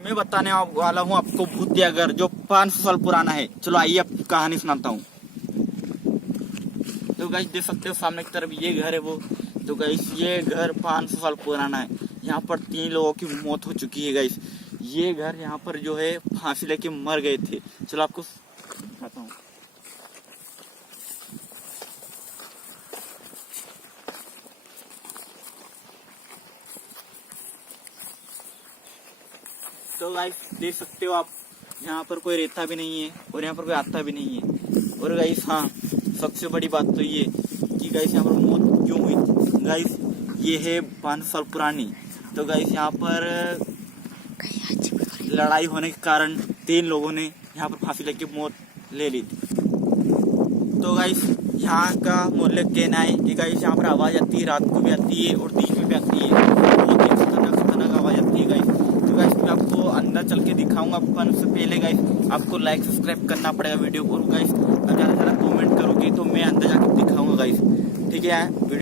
मैं बताने वाला हूँ आपको भूतिया घर जो 500 साल पुराना है। चलो आइए आपकी कहानी सुनाता हूँ। तो गाइस देख सकते हो सामने की तरफ ये घर है वो। तो गाइस ये घर 500 साल पुराना है। यहाँ पर 3 लोगों की मौत हो चुकी है गाइस। ये घर यहाँ पर जो है फांसी लेके मर गए थे। चलो आपको दिखाता हूँ। तो गाइस देख सकते हो आप, यहाँ पर कोई रहता भी नहीं है और यहाँ पर कोई आता भी नहीं है। और गाइस हाँ, सबसे बड़ी बात तो ये कि गाइस यहाँ पर मौत क्यों हुई थी। गाइस ये है 500 साल पुरानी। तो गाइस यहाँ पर लड़ाई होने के कारण 3 लोगों ने यहाँ पर फांसी लेके मौत ले ली थी। तो गाइस यहाँ का मोहल्ले कहना है कि गाइस यहाँ पर आवाज़ आती है, रात को भी आती है और दिन में भी आती है। बहुत ही खतरनाक आवाज़ आती है गाइस। तो गाइस मैं आपको अंदर चल के दिखाऊंगा। पर उससे पहले गाइस आपको लाइक सब्सक्राइब करना पड़ेगा वीडियो को। और गाइस ज़्यादा से ज़्यादा कमेंट करोगे तो मैं अंदर जाकर दिखाऊंगा गाइस। ठीक है।